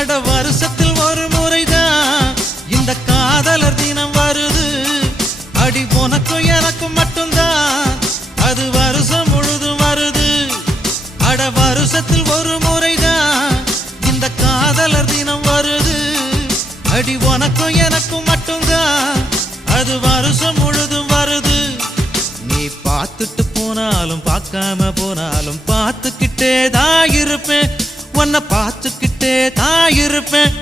அட வருஷத்தில் ஒரு முறைதான் இந்த காதலர் தினம் வருது. அடி உனக்கும் எனக்கும் மட்டும்தான் அது வருஷம் முழுதும் வருது. அட வருஷத்தில் ஒரு முறைதான் இந்த காதலர் தினம் வருது. அடி உனக்கும் எனக்கும் மட்டும்தான் அது வருஷம் முழுதும் வருது. நீ பார்த்துட்டு போனாலும் பார்க்காம போனாலும் பார்த்துக்கிட்டே தான் இருப்பேன். உன்னை பார்த்துக்கிட்டே தான் இருப்பேன்.